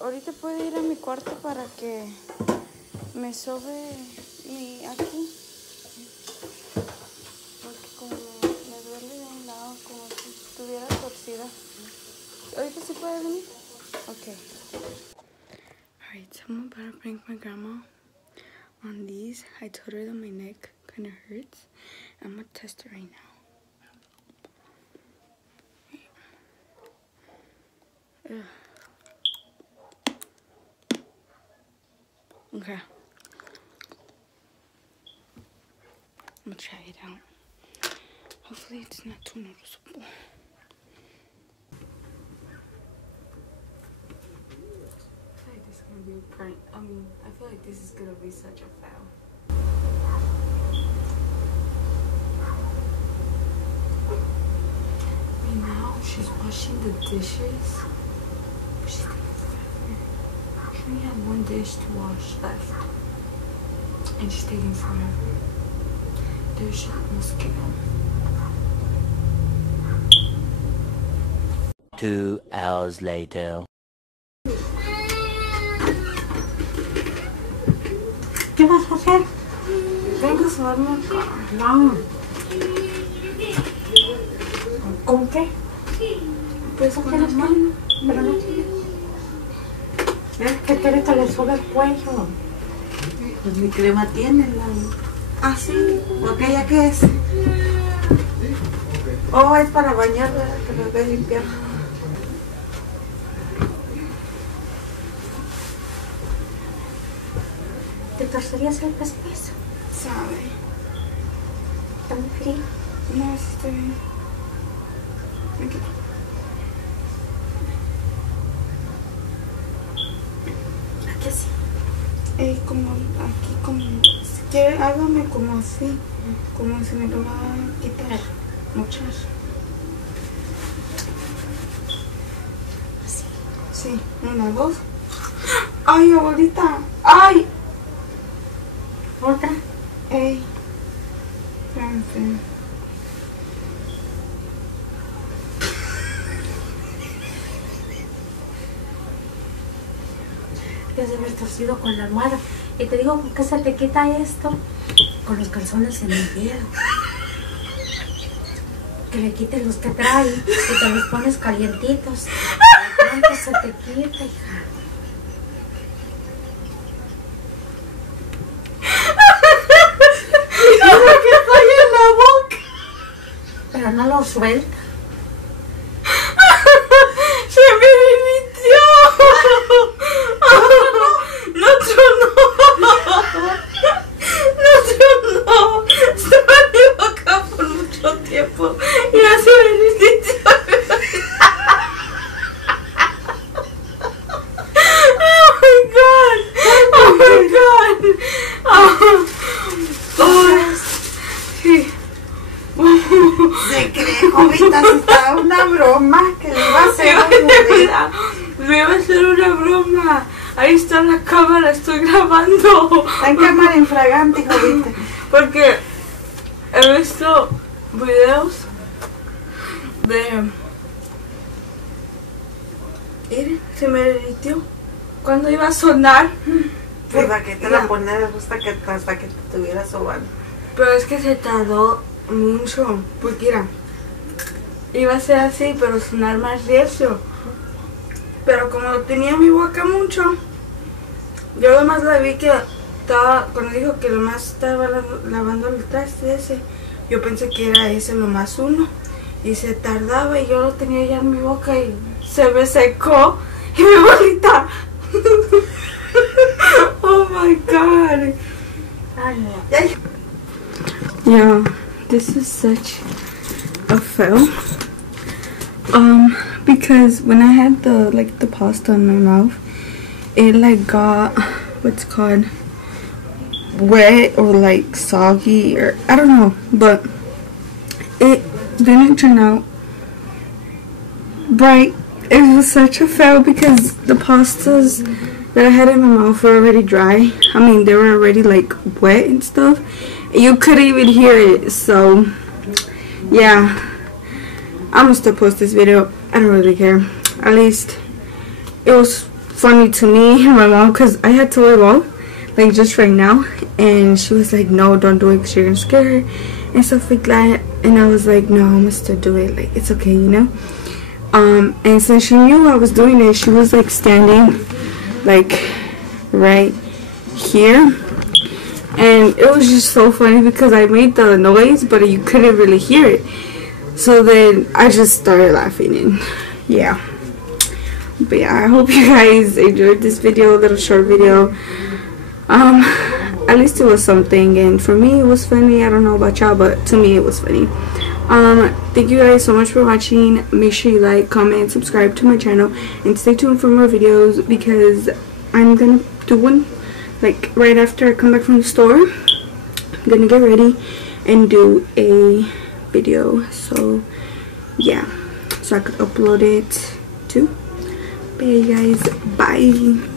Ahorita puedo ir a mi cuarto para que me sobe mi aquí. Porque como me duele de un lado, como si estuviera torcida. ¿Ahorita sí puede venir? Okay. Alright, so I'm about to prank my grandma on these. I told her that my neck kind of hurts. I'm gonna test it right now. Ugh. Okay. I'm gonna try it out. Hopefully it's not too noticeable. I feel like this is gonna be a prank. I feel like this is gonna be such a fail. Right now, she's washing the dishes. She's taking forever. She only had one dish to wash left. And she's taking forever. There's a mosquito. 2 hours later. ¿Qué vas a hacer? Vengo a sobarme el carro. No. ¿Con qué? Pues con las manos. Pero no quieres. Es que quiere que le sube el cuello. Pues mi crema tiene la... Ah, sí. ¿Aquella qué es? Oh, es para bañarla, que me voy a limpiar. ¿Te torcerías el pescuezo? Sabe. ¿Está muy frío? No, sí está bien. Aquí. Aquí así. Como aquí, como... Si quiere, hágame como así. Como si me lo va a quitar. Mochar. Así. Sí. 1, 2. ¡Ay, abuelita! ¡Ay! ¿Otra? ¡Ey! Espérame. Debes de haber torcido con la almohada. Y te digo, ¿por qué se te quita esto? Con los calzones en el dedo. Que le quites los que trae y te los pones calientitos. Pronto se te quita, hija. ¿Qué estoy en la boca? Pero no lo suelta. ¡Se me derritió! ¡No tronó! ¡No tronó! Estaba en mi boca por mucho tiempo y ya se me derritió. ¡Oh my God! ¡Oh my God! Sí. Se cree, jovita, si estaba una broma que le iba a hacer a Me iba a hacer una broma. Ahí está la cámara, estoy grabando. Está en cámara infragante, jovita. Porque he visto videos de... Miren, se me derritió. Cuando iba a sonar. Pues para que te la pones hasta que te estuviera sobando. Pero es que se tardó mucho. Porque mira, iba a ser así, pero sonar más recio. Pero como tenía mi boca mucho, yo además la vi que estaba, cuando dijo que lo más estaba lavando el traste ese, yo pensé que era ese lo más uno. Y se tardaba y yo lo tenía ya en mi boca y se me secó y mi bolita. Oh my God. Ay, no. Yeah, this is such a fail. Because when I had the pasta in my mouth, it like got what's called wet or like soggy or I don't know, but it didn't turn out right. It was such a fail because the pastas that I had in my mouth were already dry. I mean, they were already like wet and stuff. You couldn't even hear it. So yeah, I'm gonna still post this video. I don't really care. At least it was funny to me and my mom, because I had told my mom like just right now, and she was like, no, don't do it because you're gonna scare her and stuff like that. And I was like, no, I'm gonna still do it, like it's okay, you know. And since she knew I was doing it, she was like standing like right here, and it was just so funny because I made the noise but you couldn't really hear it. So then I just started laughing, and yeah. But yeah, I hope you guys enjoyed this video, little short video. At least it was something, and for me it was funny. I don't know about y'all, but to me it was funny. Thank you guys so much for watching. Make sure you like, comment, and subscribe to my channel, and stay tuned for more videos, because I'm gonna do one like right after I come back from the store. I'm gonna get ready and do a video, so yeah, so I could upload it too. But yeah, you guys, bye.